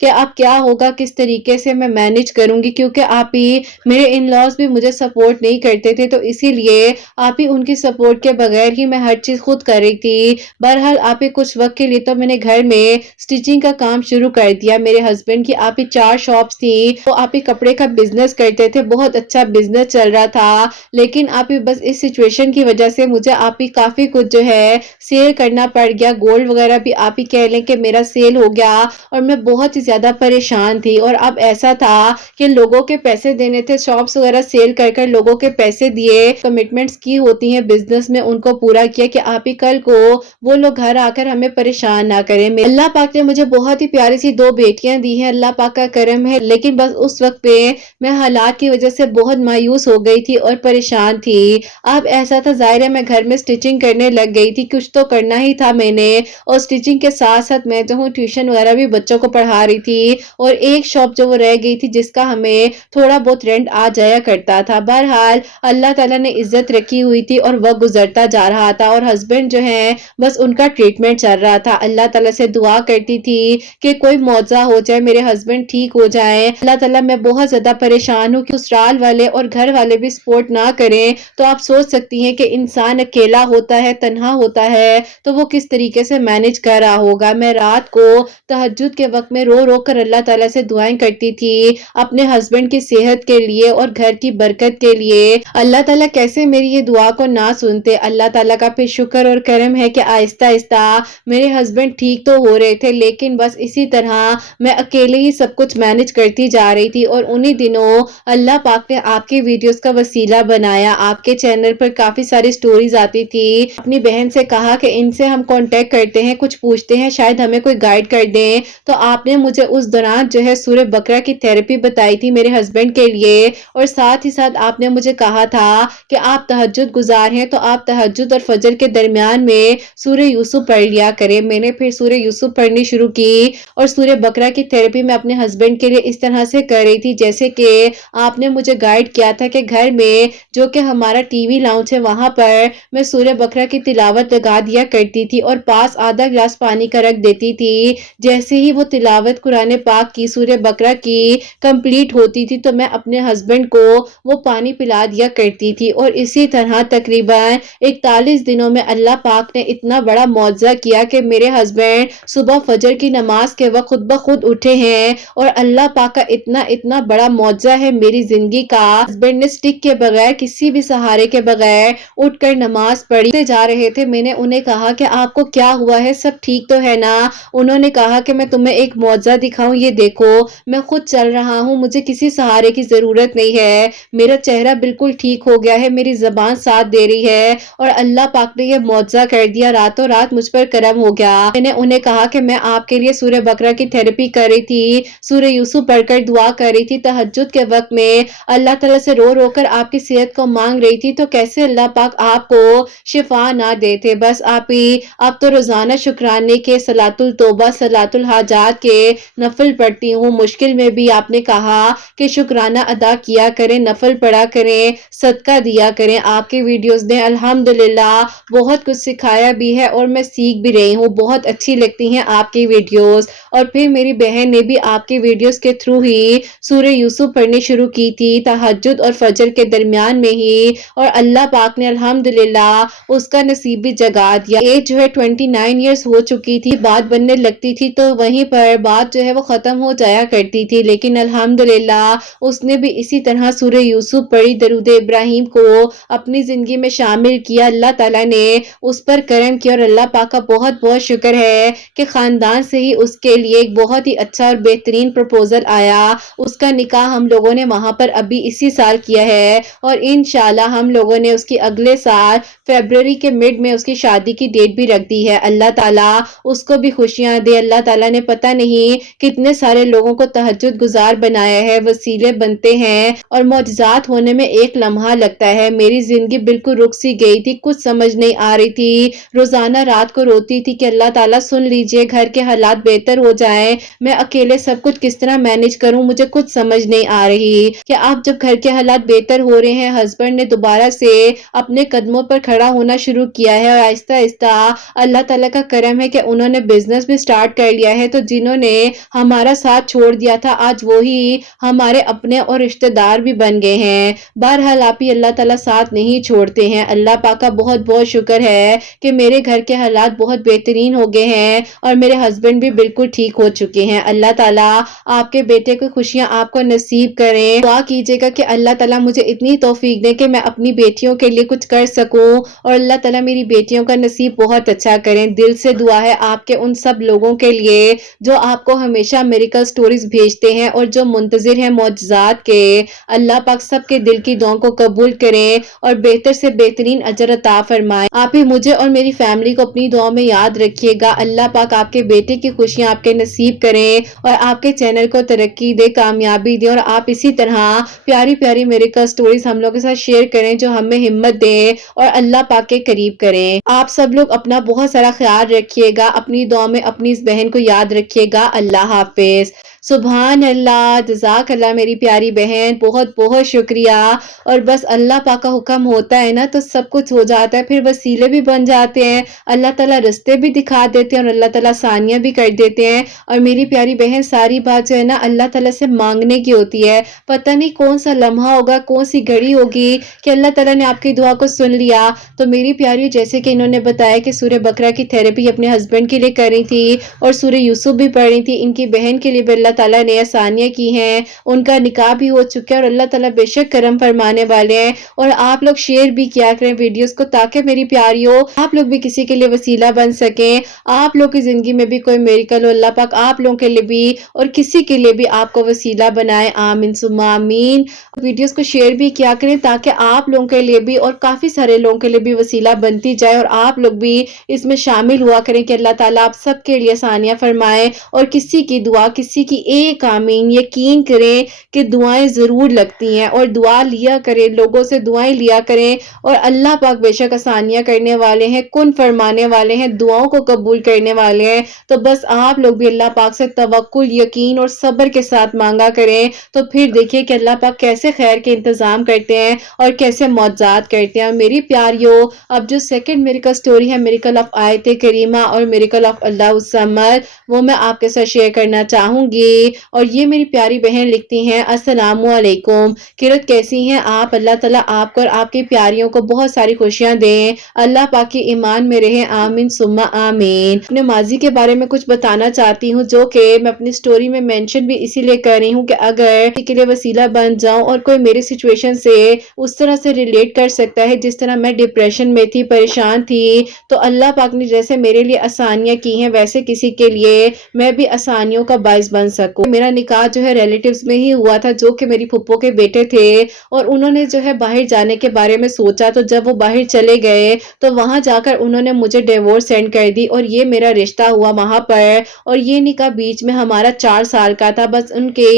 کہ اب کیا ہوگا, کس طریقے سے میں مینج کروں گی, کیونکہ آپ ہی میرے ان لاز بھی مجھے سپورٹ نہیں کرتے تھے, تو اسی لیے آپ ہی ان کی سپورٹ کے بغیر ہی میں ہر چیز خود کر رہی تھی. بہرحال آپ ہی کچھ وقت کے لیے تو میں نے گھر میں سٹیچنگ کا کام شروع کر دیا. میرے ہسبینڈ کی آپ ہی 4 شاپس تھی, تو آپ ہی کپڑے کا بزنس کرتے تھے, بہت اچھا بزنس چل رہا تھا, لیکن آپ ہی بس اس سچویشن کی وجہ سے مجھے آپ ہی کافی کچھ جو ہے سیل کرنا پڑ گیا. گولڈ وغیرہ بھی آپ ہی کہہ لیں کہ میرا سیل ہو گیا, اور میں بہت ہی زیادہ پریشان تھی. اور اب ایسا تھا کہ لوگوں کے پیسے دینے تھے, شاپس وغیرہ سیل کر کر لوگوں کے پیسے دیے, کمٹمنٹس کی ہوتی ہیں بزنس میں ان کو پورا کیا کہ آپ ہی کل کو وہ لوگ گھر آ کر ہمیں پریشان نہ کریں. اللہ پاک نے مجھے بہت ہی پیاری سی 2 بیٹیاں دی ہیں, اللہ پاک کا کرم ہے, لیکن بس اس وقت پہ میں حالات کی وجہ سے بہت مایوس ہو گئی تھی اور پریشان تھی. اب ایسا تھا, ظاہر ہے میں گھر میں سٹیچنگ کرنے لگ گئی تھی, کچھ تو کرنا ہی تھا میں نے, اور سٹیچنگ کے ساتھ ساتھ میں جو ہوں ٹیوشن وغیرہ بھی بچوں کو پڑھا رہی تھی, اور ایک شاپ جو وہ رہ گئی تھی جس کا ہمیں تھوڑا بہت رینٹ آ جایا کرتا تھا. بہرحال اللہ تعالیٰ نے عزت رکھی ہوئی تھی اور وقت گزرتا جا رہا تھا, اور ہسبینڈ جو ہے بس ان کا ٹریٹمنٹ چل رہا تھا. اللہ تعالیٰ سے دعا کرتی تھی کہ کوئی معجزہ ہو جائے, میرے ہسبینڈ ٹھیک ہو جائیں. اللہ تعالیٰ میں بہت زیادہ پریشان ہوں کہ سسرال والے اور گھر والے بھی سپورٹ نہ کریں, تو آپ سوچ سکتی ہیں کہ انسان اکیلا ہوتا ہے, تنہا ہوتا ہے, تو وہ کس طریقے سے مینج کر رہا ہوگا. میں رات کو تہجد کے وقت میں رو رو کر اللہ تعالیٰ سے دعائیں کرتی تھی اپنے ہسبینڈ کی صحت کے لیے اور گھر کی برکت کے لیے. اللہ تعالیٰ کیسے میری یہ دعا کو نہ سنتے. اللہ تعالیٰ کا پھر شکر اور کرم ہے کہ آہستہ آہستہ میرے ہسبینڈ ٹھیک تو ہو رہے تھے, لیکن بس اسی طرح میں اکیلے ہی سب کچھ مینج کرتی جا رہی تھی. اور انہی دنوں اللہ پاک نے آپ کے ویڈیوز کا وسیلہ بنایا, آپ کے چینل پر کافی ساری سٹوریز آتی تھی. اپنی بہن سے کہا کہ ان سے ہم کانٹیکٹ کرتے ہیں, کچھ پوچھتے ہیں, شاید ہمیں کوئی گائیڈ کر دیں, تو آپ نے مجھے اس دوران جو ہے سورہ بقرہ کی تھیراپی بتائی تھی میرے ہسبینڈ کے لیے, اور ساتھ ہی ساتھ آپ نے مجھے کہا تھا کہ آپ تہجد گزار ہیں, تو آپ تہجد اور فجر کے درمیان میں سورہ یوسف پڑھ لیا کریں. میں نے پھر سورہ یوسف پڑھنی شروع کی, اور سورہ بقرہ کی تھیراپی میں اپنے ہسبینڈ کے لیے اس طرح سے کر رہی تھی جیسے کہ آپ نے مجھے گائیڈ کیا تھا کہ گھر میں جو کہ ہمارا ٹی وی لاؤنج ہے وہاں پر میں سورہ بقرہ کی تلاوت لگا دیا کرتی تھی, اور پاس آدھا گلاس پانی کا رکھ دیتی تھی. جیسے ہی وہ تلاوت قرآن پاک کی سورہ بقرہ کی کمپلیٹ ہوتی تھی تو میں اپنے ہسبینڈ کو وہ پانی پلا دیا کرتی تھی. اور اسی طرح تقریباً 41 دنوں میں اللہ پاک نے اتنا بڑا معجزہ کیا کہ میرے ہسبینڈ صبح فجر کی نماز کے وقت خود بخود اٹھے ہیں, اور اللہ پاک کا اتنا بڑا معجزہ ہے میری زندگی کا. ہسبینڈ نے سٹک کے بغیر, کسی بھی سہارے کے بغیر اٹھ کر نماز پڑھی جا رہے تھے. میں نے انہیں کہا کہ آپ کو کیا ہوا ہے, سب ٹھیک تو ہے نا؟ انہوں نے کہا کہ میں تمہیں ایک معجزہ دکھاؤں, یہ دیکھو میں خود چل رہا ہوں, مجھے کسی سہارے کی ضرورت نہیں ہے, میرا چہرہ بالکل ٹھیک ہو گیا ہے, میری زبان ساتھ دے رہی ہے, اور اللہ پاک نے یہ معجزہ کر دیا, راتوں رات مجھ پر کرم ہو گیا. میں نے انہیں کہا کہ میں آپ کے لیے سورہ بقرہ کی تھیراپی کر رہی تھی, سورہ یوسف پڑھ کر دعا کر رہی تھی, تہجد کے وقت میں اللہ تعالیٰ سے رو رو کر آپ کی صحت کو مانگ رہی تھی, تو کیسے اللہ پاک آپ کو شفا نہ دیتے. بس آپ ہی اب تو روزانہ شکرانے کے صلاۃ التوبہ, صلاۃ الحاجات کے نفل پڑھتی ہوں. مشکل میں بھی آپ نے کہا کہ شکرانہ ادا کیا کریں, نفل پڑھا کریں, صدقہ دیا کریں. آپ کے ویڈیوز نے الحمدللہ بہت کچھ سکھایا بھی ہے, اور میں سیکھ بھی رہی ہوں, بہت اچھی لگتی ہیں آپ کی ویڈیوز. اور پھر میری بہن نے بھی آپ کی ویڈیوز کے تھرو ہی سورہ یوسف پڑھنی شروع کی تھی تہجد اور فجر کے درمیان میں ہی, اور اللہ پاک نے الحمدللہ اس کا نصیب بھی جگا دیا. ایج جو ہے 29 ایئرس ہو چکی تھی, بات بننے لگتی تھی تو وہیں پر بات جو ہے وہ ختم ہو جایا کرتی تھی, لیکن الحمدللہ اس نے بھی اسی طرح سورہ یوسف پڑھی, درود ابراہیم کو اپنی زندگی میں شامل کیا. اللہ تعالیٰ نے اس پر کرم کیا, اور اللہ پاک کا بہت بہت شکر ہے کہ خاندان سے ہی اس کے لیے ایک بہت ہی اچھا اور بہترین پروپوزل آیا. اس کا نکاح ہم لوگوں نے وہاں پر ابھی اسی سال کیا ہے, اور انشاءاللہ ہم لوگوں نے اس کی اگلے سال فیبروری کے مڈ میں اس کی شادی کی ڈیٹ بھی رکھ دی ہے. اللہ تعالیٰ اس کو بھی خوشیاں دے. اللہ تعالیٰ نے پتہ نہیں کتنے سارے لوگوں کو تہجد گزار بنایا ہے, وسیلے بنتے ہیں اور معجزات ہونے میں ایک لمحہ لگتا ہے. میری زندگی بالکل رک سی گئی تھی, کچھ سمجھ نہیں آ رہی تھی, روزانہ رات کو روتی تھی کہ اللہ تعالیٰ سن لیجئے, گھر کے حالات بہتر ہو جائیں, میں اکیلے سب کچھ کس طرح مینج کروں, مجھے کچھ سمجھ نہیں آ رہی. کہ آپ جب گھر کے حالات بہتر ہو رہے ہیں, ہسبینڈ نے دوبارہ سے اپنے قدموں پر کھڑا ہونا شروع کیا ہے, اور آہستہ آہستہ اللہ تعالیٰ کا کرم ہے کہ انہوں نے بزنس بھی سٹارٹ کر لیا ہے، تو جنہوں نے ہمارا ساتھ چھوڑ دیا تھا آج وہی ہمارے اپنے اور رشتہ دار بھی بن گئے ہیں۔ بہرحال آپ ہی اللہ تعالیٰ ساتھ نہیں چھوڑتے ہیں۔ اللہ پاک کا بہت بہت شکر ہے کہ میرے گھر کے حالات بہت بہترین ہو گئے ہیں اور میرے ہسبینڈ بھی بالکل ٹھیک ہو چکے ہیں۔ اللہ تعالیٰ آپ کے بیٹے کو خوشیاں آپ کو نصیب کریں۔ دعا کیجیے گا کہ اللہ تعالیٰ مجھے اتنی توفیق دے کہ میں اپنی بیٹیوں کے لیے کچھ کر سکوں اور اللہ تعالیٰ میری بیٹیوں کا نصیب بہت اچھا کریں۔ دل سے دعا ہے آپ کے ان سب لوگوں کے لیے جو آپ کو ہمیشہ میریکل سٹوریز بھیجتے ہیں اور جو منتظر ہیں معجزات کے۔ اللہ پاک سب کے دل کی دعاؤں کو قبول کریں اور بہتر سے بہترین اجر عطا فرمائیں۔ آپ ہی مجھے اور میری فیملی کو اپنی دعاؤں میں یاد رکھیے گا۔ اللہ پاک آپ کے بیٹے کی خوشیاں آپ کے نصیب کریں اور آپ کے چینل کو ترقی دے، کامیابی دے، اور آپ اسی طرح پیاری پیاری میریکل سٹوریز ہم لوگوں کے ساتھ شیئر کریں جو ہمیں ہمت دیں اور اللہ پاک کے قریب کریں۔ آپ سب لوگ اپنا بہت سارا خیال رکھیے گا، اپنی دعا میں اپنی اس بہن کو یاد رکھیے گا۔ اللہ حافظ۔ سبحان اللہ، جزاک اللہ میری پیاری بہن، بہت بہت شکریہ۔ اور بس اللہ پاک کا حکم ہوتا ہے نا تو سب کچھ ہو جاتا ہے، پھر وسیلے بھی بن جاتے ہیں، اللہ تعالیٰ رستے بھی دکھا دیتے ہیں اور اللہ تعالیٰ آسانیاں بھی کر دیتے ہیں۔ اور میری پیاری بہن ساری بات جو ہے نا اللہ تعالیٰ سے مانگنے کی ہوتی ہے۔ پتہ نہیں کون سا لمحہ ہوگا، کون سی گھڑی ہوگی کہ اللہ تعالیٰ نے آپ کی دعا کو سن لیا۔ تو میری پیاری جیسے کہ انہوں نے بتایا کہ سورہ بقرہ کی تھیراپی اپنے ہسبینڈ کے لیے کر رہی تھی اور سورہ یوسف بھی پڑھ رہی تھی، ان کی بہن کے لیے بھی اللہ تعالیٰ نے آسانیاں کی ہیں، ان کا نکاح بھی ہو چکا ہے اور اللہ تعالیٰ بے شک کرم فرمانے والے ہیں۔ اور آپ لوگ شیئر بھی کیا کریں ویڈیوز کو تاکہ میری پیاریوں آپ لوگ بھی کسی کے لیے وسیلہ بن سکیں، آپ لوگ کی زندگی میں بھی کوئی میریکل ہو، اللہ پاک آپ لوگوں کے لیے بھی اور کسی کے لیے بھی آپ کو وسیلہ بنائے، آمین ثم آمین۔ ویڈیوز کو شیئر بھی کیا کریں تاکہ آپ لوگوں کے لیے بھی اور کافی سارے لوگوں کے لیے بھی وسیلہ بنتی جائے اور آپ لوگ بھی اس میں شامل ہوا کریں کہ اللہ تعالیٰ آپ سب کے لیے آسانیاں فرمائے اور کسی کی دعا، کسی کی ایک آمین، یقین کریں کہ دعائیں ضرور لگتی ہیں اور دعا لیا کریں، لوگوں سے دعائیں لیا کریں اور اللہ پاک بے شک آسانیاں کرنے والے ہیں، کن فرمانے والے ہیں، دعاؤں کو قبول کرنے والے ہیں۔ تو بس آپ لوگ بھی اللہ پاک سے توکل، یقین اور صبر کے ساتھ مانگا کریں، تو پھر دیکھیے کہ اللہ پاک کیسے خیر کے انتظام کرتے ہیں اور کیسے معجزات کرتے ہیں۔ میری پیاریوں اب جو سیکنڈ میریکل سٹوری ہے، میریکل آف آیت کریمہ اور میریکل آف اللہ الصمد، وہ میں آپ کے ساتھ شیئر کرنا چاہوں گی۔ اور یہ میری پیاری بہن لکھتی ہیں، السلام علیکم قرت، کیسی ہیں آپ؟ اللہ تعالیٰ آپ کو اور آپ کی پیاریوں کو بہت ساری خوشیاں دیں، اللہ پاک کی ایمان میں رہیں، آمین ثم آمین۔ اپنے ماضی کے بارے میں کچھ بتانا چاہتی ہوں جو کہ میں اپنی سٹوری میں مینشن بھی اسی لیے کر رہی ہوں کہ اگر کسی کے لیے وسیلہ بن جاؤں اور کوئی میری سچویشن سے اس طرح سے ریلیٹ کر سکتا ہے جس طرح میں ڈپریشن میں تھی، پریشان تھی، تو اللہ پاک نے جیسے میرے لیے آسانیاں کی ہیں ویسے کسی کے لیے میں بھی آسانیوں کا باعث بن سکوں۔ میرا نکاح جو ہے ریلیٹیوز میں ہی ہوا تھا جو کہ میری پھپھو کے بیٹے تھے اور انہوں نے جو ہے باہر جانے کے بارے میں سوچا، تو جب وہ باہر چلے گئے تو وہاں جا کر انہوں نے مجھے ڈیورس سینڈ کر دی اور یہ میرا رشتہ ہوا وہاں پر اور یہ نکاح بیچ میں ہمارا 4 سال کا تھا۔ بس ان کے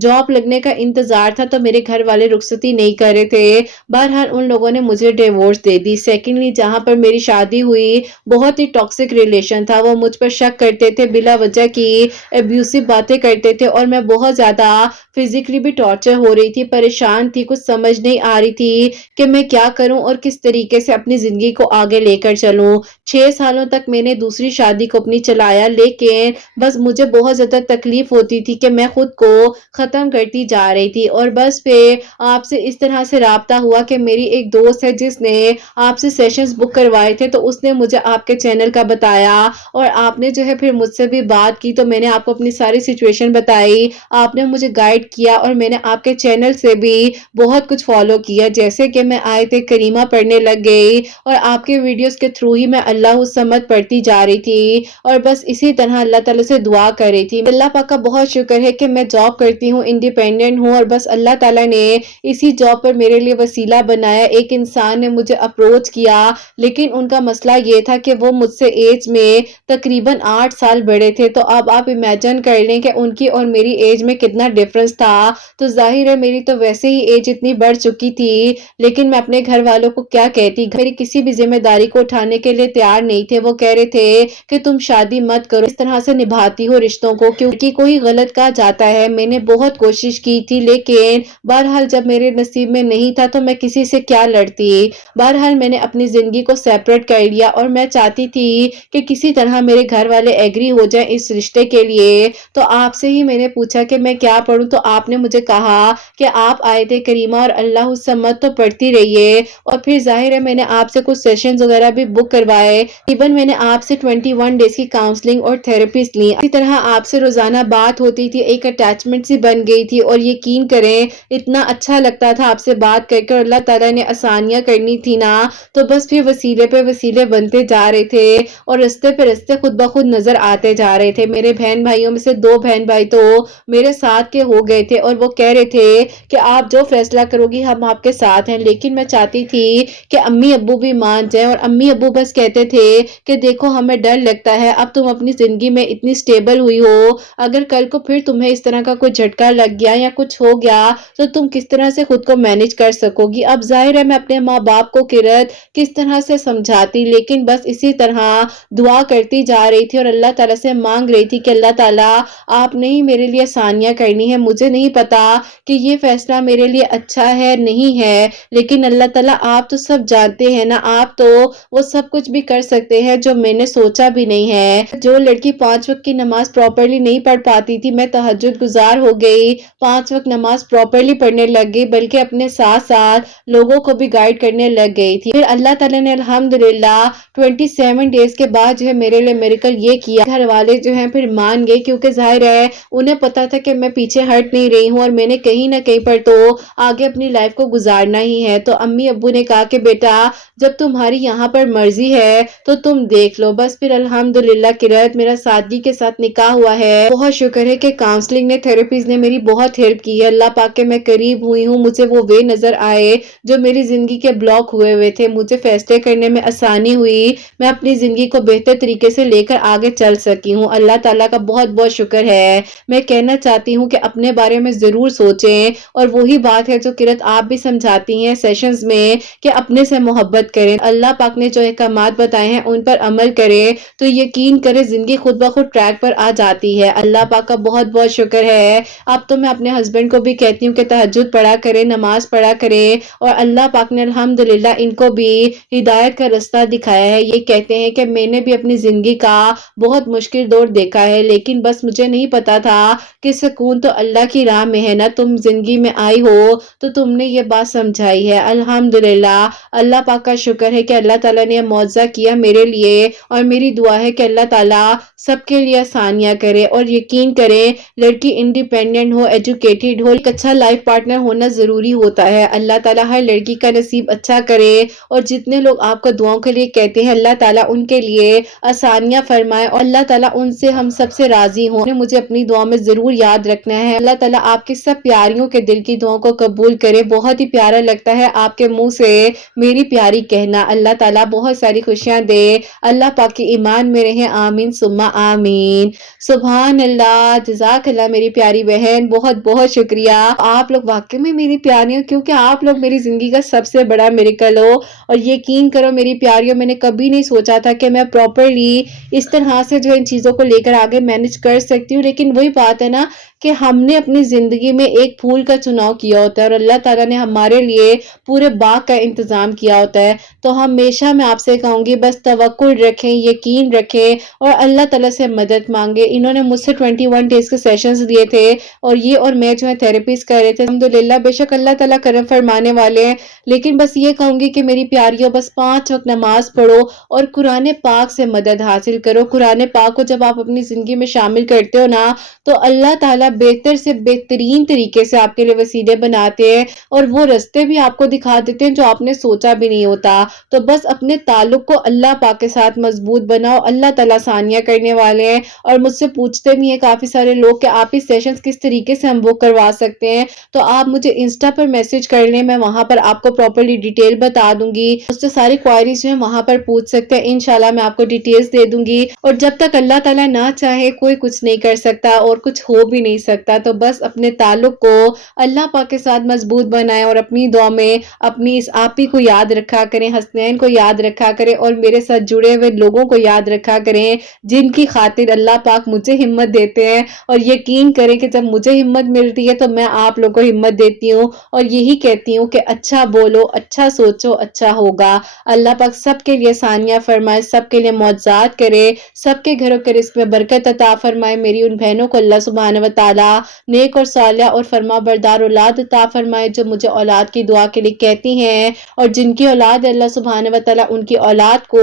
جاب لگنے کا انتظار تھا تو میرے گھر والے رخصتی نہیں کر رہے تھے، بہرحال ان لوگوں نے مجھے ڈیورس دے دی۔ سیکنڈلی جہاں پر میری شادی ہوئی بہت ہی ٹاکسک ریلیشن تھا، وہ مجھ پر شک کرتے تھے، بلا وجہ کی ابیوسو باتیں کرتے تھے اور میں بہت زیادہ فزیکلی بھی ٹارچر ہو رہی تھی، پریشان تھی، کچھ سمجھ نہیں آ رہی تھی کہ میں کیا کروں اور کس طریقے سے اپنی زندگی کو آگے لے کر چلوں۔ 6 سالوں تک میں نے دوسری شادی کو اپنی چلایا، لیکن بس مجھے بہت زیادہ تکلیف ہوتی تھی کہ میں خود کو ختم کرتی جا رہی تھی۔ اور بس پھر آپ سے اس طرح سے رابطہ ہوا کہ میری ایک دوست ہے جس نے آپ سے سیشنز بک کروائے تھے، تو اس نے مجھے آپ کے چینل کا بتایا اور آپ نے جو ہے پھر مجھ سے بھی بات کی، تو میں نے آپ کو اپنی ساری سچویشن بتائی، آپ نے مجھے گائیڈ کیا اور میں نے آپ کے چینل سے بھی بہت کچھ فالو کیا، جیسے کہ میں آیت کریمہ پڑھنے لگ گئی اور آپ کے ویڈیوز کے تھرو ہی میں اللہ الصمد پڑھتی جا رہی تھی اور بس اسی طرح اللہ تعالیٰ سے دعا کر رہی تھی۔ اللہ پاک کا بہت شکر ہے کہ میں جاب کرتی ہوں، انڈیپینڈنٹ ہوں اور بس اللہ تعالیٰ نے اسی جاب پر میرے لیے وسیلہ بنایا۔ ایک انسان نے مجھے اپروچ کیا لیکن ان کا مسئلہ یہ تھا کہ وہ مجھ سے ایج میں تقریباً 8 سال بڑے تھے، تو اب آپ امیجن کر لیں کہ ان ان کی اور میری ایج میں کتنا ڈفرنس تھا، تو ظاہر ہے میری تو ویسے ہی ایج اتنی بڑھ چکی تھی، لیکن میں اپنے گھر والوں کو کیا کہتی، میری کسی بھی ذمہ داری کو اٹھانے کے لیے تیار نہیں تھے۔ وہ کہہ رہے تھے کہ تم شادی مت کرو، اس طرح سے نبھاتی ہو رشتوں کو کیونکہ کوئی غلط کہا جاتا ہے۔ میں نے بہت کوشش کی تھی، لیکن بہرحال جب میرے نصیب میں نہیں تھا تو میں کسی سے کیا لڑتی۔ بہرحال میں نے اپنی زندگی کو سیپریٹ کر لیا اور میں چاہتی تھی کہ کسی طرح میرے گھر والے ایگری ہو جائیں اس رشتے کے لیے، تو آپ سے ہی میں نے پوچھا کہ میں کیا پڑھوں، تو آپ نے مجھے کہا کہ آپ آیت کریمہ اور اللہ الصمد تو پڑھتی رہیے، اور پھر ظاہر ہے میں نے آپ سے کچھ سیشنز وغیرہ بھی بک کروائے، ایون میں نے آپ سے 21 ڈیز کی کاؤنسلنگ اور تھراپیز لی، اسی طرح آپ سے روزانہ بات ہوتی تھی، ایک اٹیچمنٹ سی بن گئی تھی، اور یقین کریں اتنا اچھا لگتا تھا آپ سے بات کر کے، اور اللہ تعالیٰ نے آسانیاں کرنی تھی نا، تو بس پھر وسیلے پہ وسیلے بنتے جا رہے تھے، اور رستے پہ رستے خود بخود نظر آتے جا رہے تھے۔ میرے بہن بھائیوں میں سے 2 بہن بھائی تو میرے ساتھ کے ہو گئے تھے، اور وہ کہہ رہے تھے کہ آپ جو فیصلہ کرو گی ہم آپ کے ساتھ ہیں، لیکن میں چاہتی تھی کہ امی ابو بھی مان جائیں، اور امی ابو بس کہتے تھے کہ دیکھو ہمیں ڈر لگتا ہے، اب تم اپنی زندگی میں اتنی سٹیبل ہوئی ہو، اگر کل کو پھر تمہیں اس طرح کا کوئی جھٹکا لگ گیا یا کچھ ہو گیا تو تم کس طرح سے خود کو مینج کر سکو گی۔ اب ظاہر ہے میں اپنے ماں باپ کو قرت کس طرح سے سمجھاتی، لیکن بس اسی طرح دعا کرتی جا رہی تھی اور اللہ تعالیٰ سے مانگ رہی تھی کہ اللہ تعالیٰ آپ نے ہی میرے لیے آسانیاں کرنی ہے، مجھے نہیں پتا کہ یہ فیصلہ میرے لیے اچھا ہے نہیں ہے، لیکن اللہ تعالیٰ آپ تو سب جانتے ہیں نا، آپ تو وہ سب کچھ بھی کر سکتے ہیں جو میں نے سوچا بھی نہیں ہے۔ جو لڑکی 5 وقت کی نماز پراپرلی نہیں پڑھ پاتی تھی، میں تہجد گزار ہو گئی، 5 وقت نماز پراپرلی پڑھنے لگ گئی، بلکہ اپنے ساتھ ساتھ لوگوں کو بھی گائیڈ کرنے لگ گئی تھی۔ پھر اللہ تعالیٰ نے الحمدللہ 27 ڈیز کے بعد جو ہے میرے لیے میریکل یہ کیا، گھر والے جو ہیں پھر مان گئے، کیونکہ ظاہر ہے انہیں پتا تھا کہ میں پیچھے ہٹ نہیں رہی ہوں، اور میں نے کہیں نہ کہیں پر تو آگے اپنی لائف کو گزارنا ہی ہے۔ تو امی ابو نے کہا کہ بیٹا جب تمہاری یہاں پر مرضی ہے تو تم دیکھ لو، بس پھر الحمدللہ قرت میرا سادگی کے ساتھ نکاح ہوا ہے۔ بہت شکر ہے کہ کاؤنسلنگ نے، تھراپیز نے میری بہت ہیلپ کی ہے، اللہ پاک کے میں قریب ہوئی ہوں، مجھے وہ وے نظر آئے جو میری زندگی کے بلاک ہوئے تھے، مجھے فیصلے کرنے میں آسانی ہوئی، میں اپنی زندگی کو بہتر طریقے سے لے کر آگے چل سکی ہوں۔ اللہ تعالیٰ کا بہت بہت شکر ہے۔ میں کہنا چاہتی ہوں کہ اپنے بارے میں ضرور سوچیں، اور وہی بات ہے جو قرت آپ بھی سمجھاتی ہیں سیشنز میں کہ اپنے سے محبت کریں، اللہ پاک نے جو احکامات بتائے ہیں ان پر عمل کریں، تو یقین کریں زندگی خود بخود ٹریک پر آ جاتی ہے۔ اللہ پاک کا بہت بہت شکر ہے۔ اب تو میں اپنے ہسبینڈ کو بھی کہتی ہوں کہ تہجد پڑھا کرے، نماز پڑھا کرے، اور اللہ پاک نے الحمدللہ ان کو بھی ہدایت کا رستہ دکھایا ہے۔ یہ کہتے ہیں کہ میں نے بھی اپنی زندگی کا بہت مشکل دور دیکھا ہے، لیکن بس مجھے نہیں پتا تھا کہ سکون تو اللہ کی راہ میں ہے نا، تم زندگی میں آئی ہو تو تم نے یہ بات سمجھائی ہے۔ الحمدللہ اللہ پاک کا شکر ہے کہ اللہ تعالیٰ نے یہ معجزہ کیا میرے لیے، اور میری دعا ہے کہ اللہ تعالیٰ سب کے لیے آسانیاں کرے، اور یقین کریں لڑکی انڈیپینڈنٹ ہو، ایجوکیٹڈ ہو، ایک اچھا لائف پارٹنر ہونا ضروری ہوتا ہے۔ اللہ تعالیٰ ہر لڑکی کا نصیب اچھا کرے، اور جتنے لوگ آپ کو دعاؤں کے لیے کہتے ہیں اللہ تعالیٰ ان کے لیے آسانیاں فرمائے، اور اللہ تعالیٰ ان سے ہم سب سے راضی ہوں۔ مجھے اپنی دعا میں ضرور یاد رکھنا ہے۔ اللہ تعالیٰ آپ کی سب پیاریوں کے دل کی دعاؤں کو قبول کرے۔ بہت ہی پیارا لگتا ہے آپ کے منہ سے میری پیاری کہنا۔ اللہ تعالیٰ بہت ساری خوشیاں دے، اللہ پاک کی ایمان میں رہیں، آمین ثم آمین۔ سبحان اللہ، جزاک اللہ میری پیاری بہن، بہت بہت شکریہ۔ آپ لوگ واقعی میں میری پیاری ہو، کیونکہ آپ لوگ میری زندگی کا سب سے بڑا میریکل ہو، اور یقین کرو میری پیاریوں، میں نے کبھی نہیں سوچا تھا کہ میں پراپرلی اس طرح سے جو ان چیزوں کو لے کر آگے مینج کر سکتی ہوں، لیکن وہی بات ہے نا کہ ہم نے اپنی زندگی میں ایک پھول کا چناؤ کیا ہوتا ہے، اور اللہ تعالیٰ نے ہمارے لیے پورے باغ کا انتظام کیا ہوتا ہے۔ تو ہمیشہ میں آپ سے کہوں گی بس توکل رکھیں، یقین رکھیں، اور اللہ تعالیٰ سے مدد مانگے۔ انہوں نے مجھ سے 21 ڈیز کے سیشنز لیے تھے، اور یہ اور میں جو ہے تھراپیز کر رہے تھے۔ الحمدللہ بے شک اللہ تعالیٰ کرم فرمانے والے ہیں، لیکن بس یہ کہوں گی کہ میری پیاریوں بس 5 وقت نماز پڑھو، اور قرآن پاک سے مدد حاصل کرو۔ قرآن پاک کو جب آپ اپنی زندگی میں شامل کرتے ہو نا، تو اللہ تعالیٰ بہتر سے بہترین طریقے سے آپ کے لیے وسیلے بناتے ہیں اور وہ رستے بھی آپ کو دکھا دیتے ہیں جو آپ نے سوچا بھی نہیں ہوتا۔ تو بس اپنے تعلق کو اللہ پاک کے ساتھ مضبوط بناؤ، اللہ تعالیٰ آسانیاں کرنے والے ہیں۔ اور مجھ سے پوچھتے بھی ہیں کافی سارے لوگ کہ آپ اس سیشنز کس طریقے سے ہم بک کروا سکتے ہیں، تو آپ مجھے انسٹا پر میسج کر لیں، میں وہاں پر آپ کو پراپرلی ڈیٹیل بتا دوں گی۔ اس سے ساری کوائریز جو ہیں وہاں پر پوچھ سکتے ہیں، انشاءاللہ میں آپ کو ڈیٹیلز دے دوں گی۔ اور جب تک اللہ تعالیٰ نہ چاہے کوئی کچھ نہیں کر سکتا اور کچھ ہو بھی نہیں سکتا، تو بس اپنے تعلق کو اللہ پاک کے ساتھ مضبوط بنائیں اور اپنی دعا میں اپنی اس آپی کو یاد رکھا کریں، حسنین کو یاد رکھا کریں اور میرے ساتھ جڑے ہوئے لوگوں کو یاد رکھا کریں جن کی خاطر اللہ پاک مجھے ہمت دیتے ہیں۔ اور یقین کریں کہ جب مجھے ہمت ملتی ہے تو میں آپ لوگوں کو ہمت دیتی ہوں اور یہی کہتی ہوں کہ اچھا بولو، اچھا سوچو، اچھا ہوگا۔ اللہ پاک سب کے لیے آسانیاں فرمائے، سب کے لیے معجزات کرے، سب کے گھروں کے رزق میں برکت عطا فرمائے۔ میری ان بہنوں کو اللہ سبحانہ و تعالیٰ نیک اور صالحہ اور فرما بردار اولاد عطا فرمائے جو مجھے اولاد کی دعا کے لیے کہتی ہیں، اور جن کی اولاد اللہ سبحانہ و تعالیٰ ان کی اولاد کو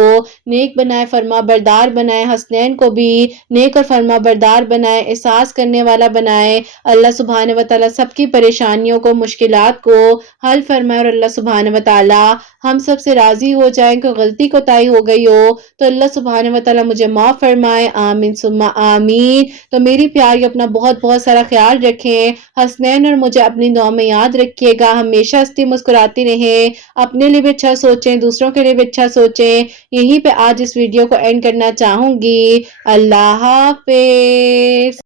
نیک بنائے، فرما بردار بنائے، حسنین کو بھی نیک اور فرما بردار بنائے، احساس کرنے والا بنائے۔ اللہ سبحانہ و تعالیٰ سب کی پریشانیوں کو، مشکلات کو حل فرمائے، اور اللہ سبحانہ و تعالیٰ ہم سب سے راضی ہو جائیں۔ کہ غلطی کوتاہی ہو گئی ہو تو اللہ سبحانہ و تعالیٰ مجھے معاف فرمائے، آمین ثم آمین۔ تو میری پیاری اپنا بہت بہت سارا خیال رکھیں، حسنین اور مجھے اپنی دعا میں یاد رکھیے گا، ہمیشہ ہنستی مسکراتی رہیں، اپنے لیے بھی اچھا سوچیں، دوسروں کے لیے بھی اچھا سوچیں۔ یہیں پہ آج اس ویڈیو کو اینڈ کرنا چاہوں گی۔ اللہ حافظ۔